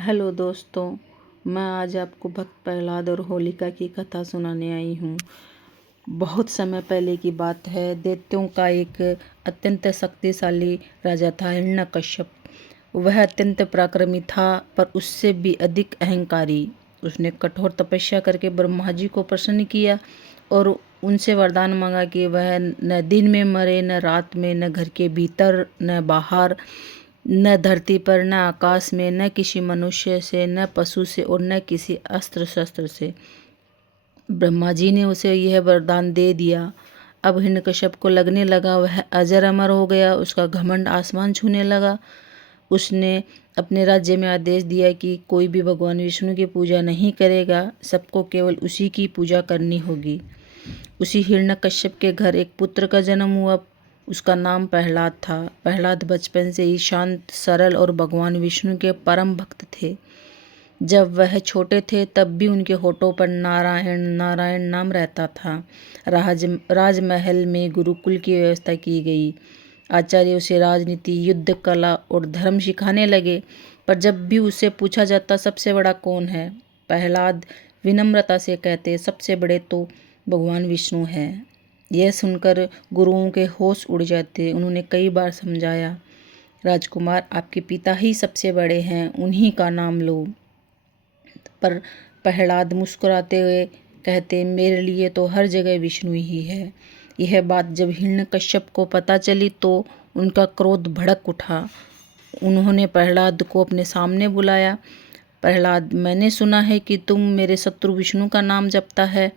Hello दोस्तों, मैं आज आपको भक्त प्रहलाद और होलिका की कथा सुनाने आई हूँ। बहुत समय पहले की बात है। दैत्यों का एक अत्यंत शक्तिशाली राजा था, हिरण्यकश्यप। वह अत्यंत पराक्रमी था, पर उससे भी अधिक अहंकारी। उसने कठोर तपस्या करके ब्रह्मा जी को प्रसन्न किया और उनसे वरदान मांगा कि वह न दिन में मरे, न रात में, न घर के भीतर, न बाहर, न धरती पर, न आकाश में, न किसी मनुष्य से, न पशु से और न किसी अस्त्र शस्त्र से। ब्रह्मा जी ने उसे यह वरदान दे दिया। अब हिरण्यकश्यप को लगने लगा वह अजर अमर हो गया। उसका घमंड आसमान छूने लगा। उसने अपने राज्य में आदेश दिया कि कोई भी भगवान विष्णु की पूजा नहीं करेगा, सबको केवल उसी की पूजा करनी होगी। उसी हिरण्यकश्यप के घर एक पुत्र का जन्म हुआ। उसका नाम प्रहलाद था। प्रहलाद बचपन से ही शांत, सरल और भगवान विष्णु के परम भक्त थे। जब वह छोटे थे तब भी उनके होठों पर नारायण नारायण नाम रहता था। राजमहल में गुरुकुल की व्यवस्था की गई। आचार्य उसे राजनीति, युद्ध कला और धर्म सिखाने लगे। पर जब भी उससे पूछा जाता सबसे बड़ा कौन है, प्रहलाद विनम्रता से कहते सबसे बड़े तो भगवान विष्णु हैं। यह सुनकर गुरुओं के होश उड़ जाते। उन्होंने कई बार समझाया, राजकुमार, आपके पिता ही सबसे बड़े हैं, उन्हीं का नाम लो। पर प्रहलाद मुस्कुराते हुए कहते, मेरे लिए तो हर जगह विष्णु ही है। यह बात जब हिरण्यकश्यप को पता चली तो उनका क्रोध भड़क उठा। उन्होंने प्रहलाद को अपने सामने बुलाया। प्रहलाद, मैंने सुना है कि तुम मेरे शत्रु विष्णु का नाम जपता है।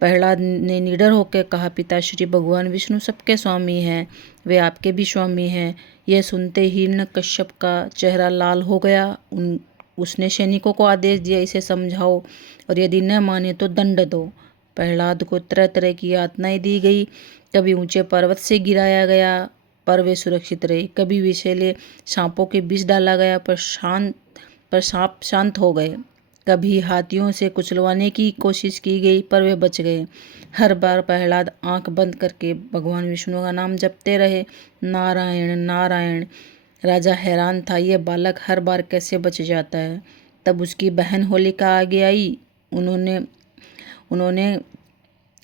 प्रहलाद ने निडर होकर कहा, पिताश्री, भगवान विष्णु सबके स्वामी हैं, वे आपके भी स्वामी हैं। यह सुनते ही हिरण्यकश्यप का चेहरा लाल हो गया। उसने सैनिकों को आदेश दिया, इसे समझाओ और यदि न माने तो दंड दो। प्रहलाद को तरह तरह की यातनाएं दी गई। कभी ऊंचे पर्वत से गिराया गया पर वे सुरक्षित रहे। कभी विषैले सांपों के विष डाला गया पर सांप शांत हो गए। कभी हाथियों से कुचलवाने की कोशिश की गई पर वे बच गए। हर बार प्रहलाद आंख बंद करके भगवान विष्णु का नाम जपते रहे, नारायण नारायण। राजा हैरान था, यह बालक हर बार कैसे बच जाता है। तब उसकी बहन होलिका आगे आई। उन्होंने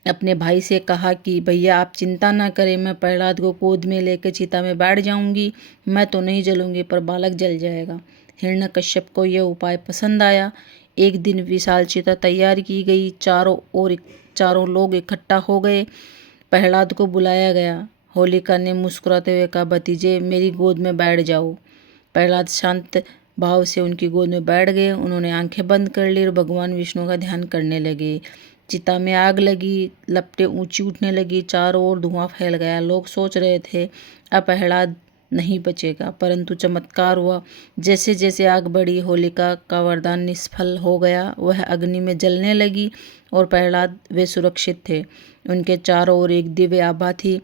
अपने भाई से कहा कि भैया, आप चिंता ना करें, मैं प्रहलाद को गोद में लेकर चिता में बैठ जाऊंगी। मैं तो नहीं जलूंगी पर बालक जल जाएगा। हिरण्यकश्यप को यह उपाय पसंद आया। एक दिन विशाल चिता तैयार की गई। चारों लोग इकट्ठा हो गए। प्रहलाद को बुलाया गया। होलिका ने मुस्कुराते हुए कहा, भतीजे, मेरी गोद में बैठ जाओ। प्रहलाद शांत भाव से उनकी गोद में बैठ गए। उन्होंने आंखें बंद कर ली और भगवान विष्णु का ध्यान करने लगे। चिता में आग लगी, लपटें ऊंची उठने लगी, चारों ओर धुआं फैल गया। लोग सोच रहे थे अब प्रहलाद नहीं बचेगा, परंतु चमत्कार हुआ। जैसे जैसे आग बढ़ी, होलिका का वरदान निष्फल हो गया। वह अग्नि में जलने लगी और प्रहलाद वे सुरक्षित थे। उनके चारों ओर एक दिव्य आभा थी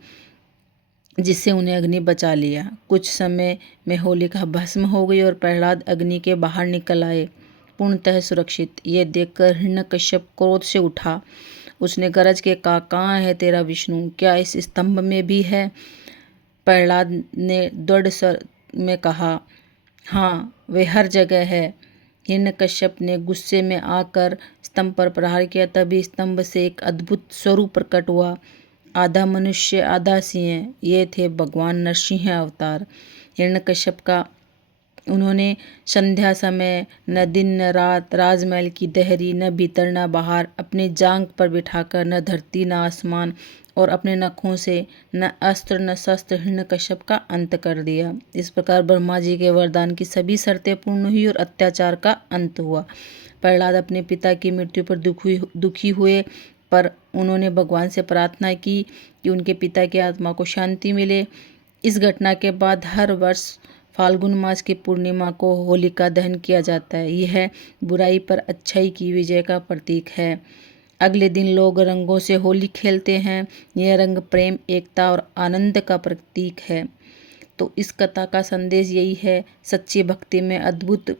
जिससे उन्हें अग्नि बचा लिया। कुछ समय में होलिका भस्म हो गई और प्रहलाद अग्नि के बाहर निकल आए, पूर्णतः सुरक्षित। यह देखकर हिरण्यकश्यप क्रोध से उठा। उसने गरज के कहा, कहाँ है तेरा विष्णु? क्या इस स्तंभ में भी है? प्रहलाद ने दृढ़ स्वर में कहा, हाँ, वे हर जगह है। हिरण्यकश्यप ने गुस्से में आकर स्तंभ पर प्रहार किया। तभी स्तंभ से एक अद्भुत स्वरूप प्रकट हुआ, आधा मनुष्य आधा सिंह। ये थे भगवान नरसिंह अवतार। हिरण्यकश्यप का उन्होंने संध्या समय न दिन न रात, राजमहल की दहरी, न भीतर न बाहर, अपनी जांघ पर बिठाकर न धरती न आसमान और अपने नखों से न अस्त्र न शस्त्र हिरण्यकश्यप का अंत कर दिया। इस प्रकार ब्रह्मा जी के वरदान की सभी शर्तें पूर्ण हुई और अत्याचार का अंत हुआ। प्रहलाद अपने पिता की मृत्यु पर दुखी हुए, पर उन्होंने भगवान से प्रार्थना की कि उनके पिता की आत्मा को शांति मिले। इस घटना के बाद हर वर्ष फाल्गुन मास की पूर्णिमा को होलिका दहन किया जाता है। यह बुराई पर अच्छाई की विजय का प्रतीक है। अगले दिन लोग रंगों से होली खेलते हैं। यह रंग प्रेम, एकता और आनंद का प्रतीक है। तो इस कथा का संदेश यही है, सच्ची भक्ति में अद्भुत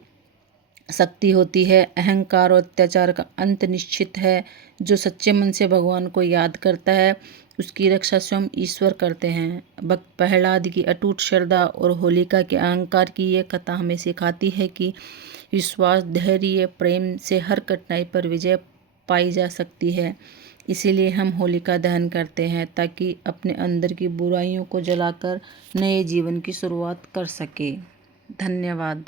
शक्ति होती है। अहंकार और अत्याचार का अंत निश्चित है। जो सच्चे मन से भगवान को याद करता है उसकी रक्षा स्वयं ईश्वर करते हैं। भक्त प्रहलाद की अटूट श्रद्धा और होलिका के अहंकार की ये कथा हमें सिखाती है कि विश्वास, धैर्य, प्रेम से हर कठिनाई पर विजय पाई जा सकती है। इसीलिए हम होलिका दहन करते हैं ताकि अपने अंदर की बुराइयों को जलाकर नए जीवन की शुरुआत कर सके। धन्यवाद।